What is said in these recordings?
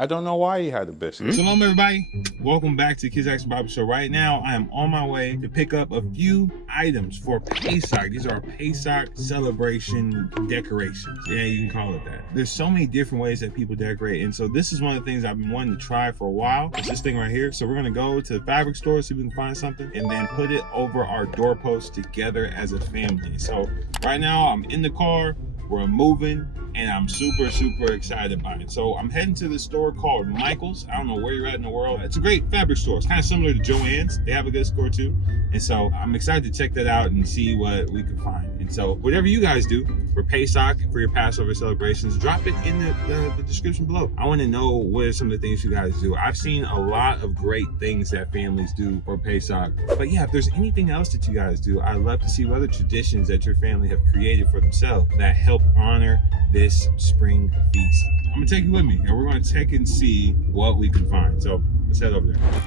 I don't know why he had a biscuit. Shalom, everybody. Welcome back to Kids Action Bible Show. Right now, I am on my way to pick up a few items for Pesach. These are Pesach celebration decorations. Yeah, you can call it that. There's so many different ways that people decorate. And so this is one of the things I've been wanting to try for a while. It's this thing right here. So we're going to go to the fabric store, see if we can find something, and then put it over our doorpost together as a family. So right now, I'm in the car. We're moving, and I'm super excited about it. So I'm heading to this store called Michael's. I don't know where you're at in the world. It's a great fabric store. It's kind of similar to Joann's. They have a good store too. And so I'm excited to check that out and see what we can find. And so whatever you guys do for Pesach, for your Passover celebrations, drop it in the description below. I want to know what are some of the things you guys do. I've seen a lot of great things that families do for Pesach. But yeah, if there's anything else that you guys do, I'd love to see what other traditions that your family have created for themselves that help honor this spring feast. I'm gonna take you with me, and we're gonna check and see what we can find. So let's head over there.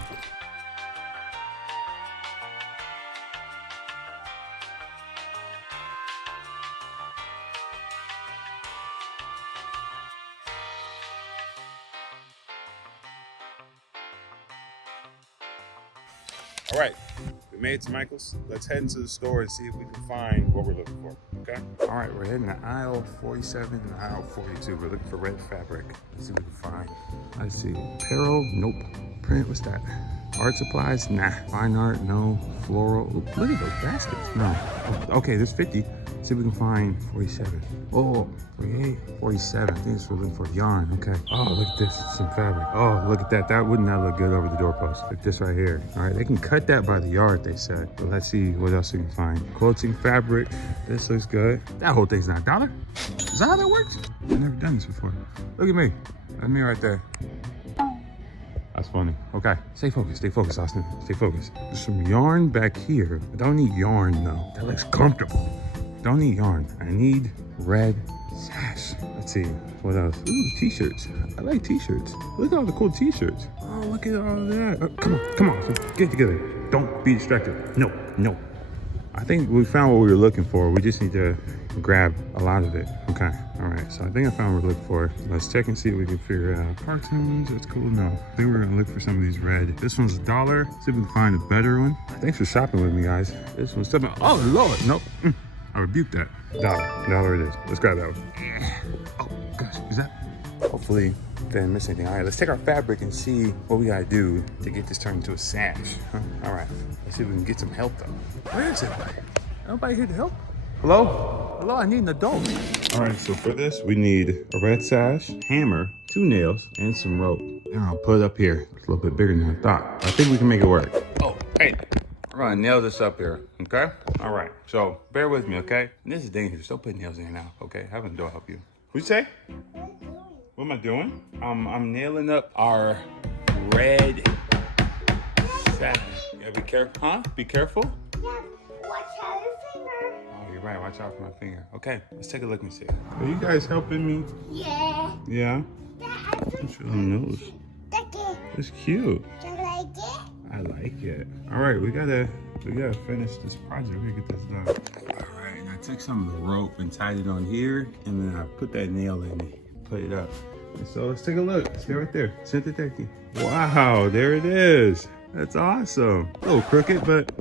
All right, we made it to Michael's. Let's head into the store and see if we can find what we're looking for, okay? All right, we're heading to aisle 47 and aisle 42. We're looking for red fabric. Let's see what we can find. Let's see, apparel, nope. Print, what's that? Art supplies, nah. Fine art, no. Floral, ooh, look at those baskets, no. Oh, okay, there's 50. See if we can find 47. Oh, 48, 47. I think this we're looking for yarn, okay. Oh, look at this, some fabric. Oh, look at that. That would not look good over the doorpost. Like this right here. All right, they can cut that by the yard, they said. But let's see what else we can find. Quilting fabric, this looks good. That whole thing's not $1. Is that how that works? I've never done this before. Look at me. That's me right there. That's funny. Okay, stay focused, Austin. Stay focused. There's some yarn back here. I don't need yarn though. That looks comfortable. Don't need yarn. I need red sash. Let's see, what else? Ooh, t-shirts. I like t-shirts. Look at all the cool t-shirts. Oh, look at all that. Oh, come on, let's get together. Don't be distracted. No. I think we found what we were looking for. We just need to grab a lot of it. Okay, all right. So I think I found what we're looking for. Let's check and see if we can figure it out. Cartoons, that's cool. No, I think we're gonna look for some of these red. This one's $1. See if we can find a better one. Thanks for shopping with me, guys. This one's $7. Oh, Lord, nope. I rebuke that. $1 it is. Let's grab that one. Oh, gosh, is that? Hopefully, didn't miss anything. All right, let's take our fabric and see what we gotta do to get this turned into a sash. Huh? All right, let's see if we can get some help though. Where is everybody? Nobody here to help? Hello, I need an adult. All right, so for this, we need a red sash, hammer, 2 nails, and some rope. And I'll put it up here. It's a little bit bigger than I thought. I think we can make it work. Oh, hey. We're gonna nail this up here, okay? All right, so bear with me, okay? And this is dangerous, don't put nails in here now, okay? Have an adult help you. What'd you say? What am I doing? I'm nailing up our red sash. You gotta be careful, huh? Be careful. Yeah, watch out your finger. Oh, you're right, watch out for my finger. Okay, let's take a look and see. Are you guys helping me? Yeah. Yeah? That's your nose. okay. It's cute. Do you like it? I like it. All right, we gotta finish this project. We gotta get this done. All right, and I took some of the rope and tied it on here, and then I put that nail in it, put it up. And so let's take a look. Stay right there. Sit there. Wow, there it is. That's awesome. A little crooked, but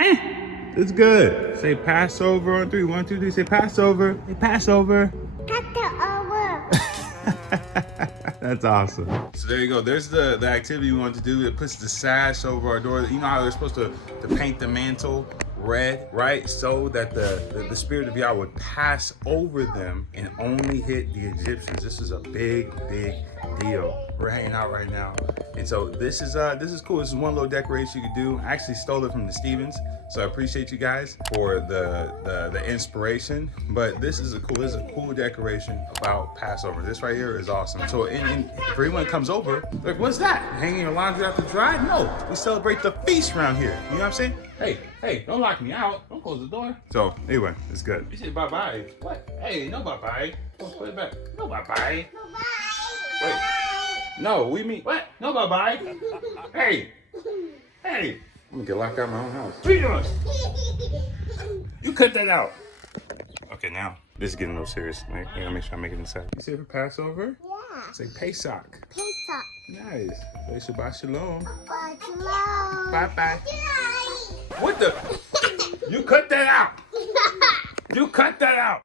it's good. Say Passover on 3. 1, 2, 3. Say Passover. Say Passover. Cut the over. That's awesome. So there you go. There's the activity we wanted to do. It puts the sash over our door. You know how they're supposed to paint the mantle red, right? So that the spirit of Yah would pass over them and only hit the Egyptians. This is a big deal. We're hanging out right now. And so this is cool. This is one little decoration you could do. I actually stole it from the Stevens. So I appreciate you guys for the inspiration. But this is a cool decoration about Passover. This right here is awesome. So if everyone comes over, like, what's that? Hanging your laundry out to dry? No, we celebrate the feast around here. You know what I'm saying? Hey, don't lock me out. Don't close the door. So anyway, it's good. You said bye-bye. What? Hey, no bye-bye. Don't put it back. No bye-bye. Bye-bye. Wait. No, we mean, what? No bye-bye. Hey. I'm gonna get locked out of my own house. What are you doing? You cut that out. Okay, now, this is getting a little serious. I gotta make sure I make it inside. You say for Passover? Yeah. Say Pesach. Pesach. Pesach. Nice. Say Shabbat Shalom. Bye, shalom. Bye-bye. What the? You cut that out. You cut that out.